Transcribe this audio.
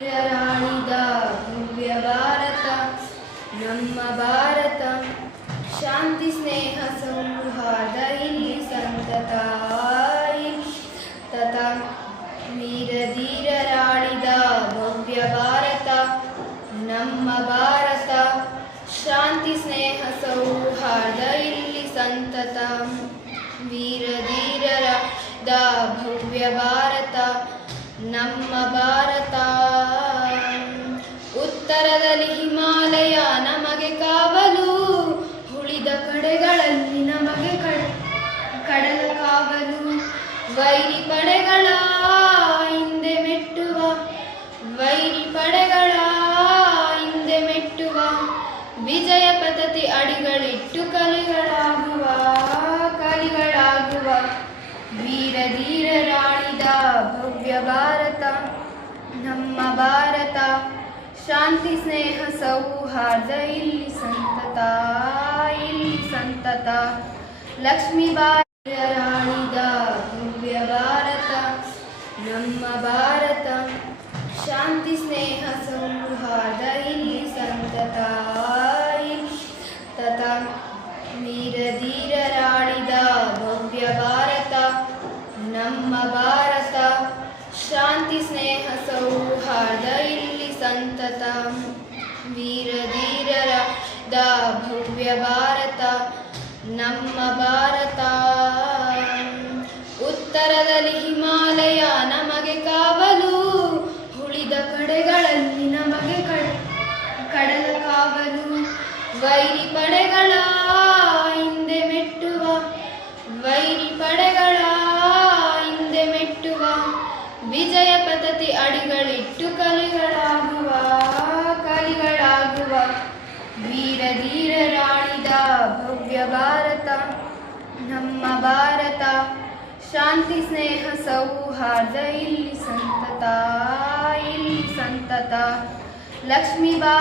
ರಾಣಿದ ಭವ್ಯ ಭಾರತ ನಮ್ಮ ಭಾರತ. ಶಾಂತಿ ಸ್ನೇಹ ಸೌಹಾರ್ದ ಇಲ್ಲಿ ಸಂತತ ವೀರ ಧೀರರಾಳಿದ ಭವ್ಯ ಭಾರತ ನಮ್ಮ ಭಾರತ. ಶಾಂತಿ ಸ್ನೇಹ ಸೌಹಾರ್ದ ಇಲ್ಲಿ ಸಂತತ ವೀರ ಧೀರರಾದ ಭವ್ಯ ಭಾರತ ನಮ್ಮ ಭಾರತ. ಉತ್ತರದಲ್ಲಿ ಹಿಮಾಲಯ ನಮಗೆ ಕಾವಲು, ಉಳಿದ ಕಡೆಗಳಲ್ಲಿ ನಮಗೆ ಕಡಲ ಕಾವಲು. ವೈರಿ ಪಡೆಗಳ ಹಿಂದೆ ಮೆಟ್ಟುವ, ವೈರಿ ಪಡೆಗಳ ಹಿಂದೆ ಮೆಟ್ಟುವ, ವಿಜಯ ಪದ್ಧತಿ ಅಡಿಗಳಿಟ್ಟು ಕಲಿಗಳಾಗುವ ವೀರ ಧೀರರಾಳಿದ ಭವ್ಯ ಭಾರತ ನಮ್ಮ ಭಾರತ. ಶಾಂತಿ ಸ್ನೇಹ ಸೌಹಾರ್ದ ಇಲ್ಲಿ ಸಂತತ ಲಕ್ಷ್ಮೀಬಾಯಿ ರಾಣಿದ ಭವ್ಯ ಭಾರತ ನಮ್ಮ ಭಾರತ. ಶಾಂತಿ ಸ್ನೇಹ ಸೌಹಾರ್ದ ಇಲ್ಲಿ ಸಂತತ ವೀರ ಧೀರರಾಳಿದ ಭವ್ಯ ಭಾರತ ನಮ್ಮ ಭಾರತ. ಶಾಂತಿ ಸ್ನೇಹ ಸೌಹಾರ್ದ ಇಲ್ಲಿ ಸಂತತ ವೀರ ಧೀರರಾದ ಭವ್ಯ ಭಾರತ ನಮ್ಮ ಭಾರತ. ಉತ್ತರದಲ್ಲಿ ಹಿಮಾಲಯ ನಮಗೆ ಕಾವಲು, ಉಳಿದ ಕಡೆಗಳಲ್ಲಿ ನಮಗೆ ಕಡಲ ಕಾವಲು. ವೈರಿ ಪಡೆಗಳ ಹಿಂದೆ ಮೆಟ್ಟುವ, ವೈರಿ ಪಡೆಗಳ ಹಿಂದೆ ಮೆಟ್ಟುವ, ವಿಜಯ ಪದ್ಧತಿ ಅಡಿಗಳಿಟ್ಟು ಕಲಿಗಳಾಗುವ ವೀರ ಧೀರರಾಳಿದ ಭವ್ಯ ಭಾರತ ನಮ್ಮ ಭಾರತ. ಶಾಂತಿ ಸ್ನೇಹ ಸೌಹಾರ್ದ ಇಲ್ಲಿ ಸಂತತ ಲಕ್ಷ್ಮೀಬಾಯಿ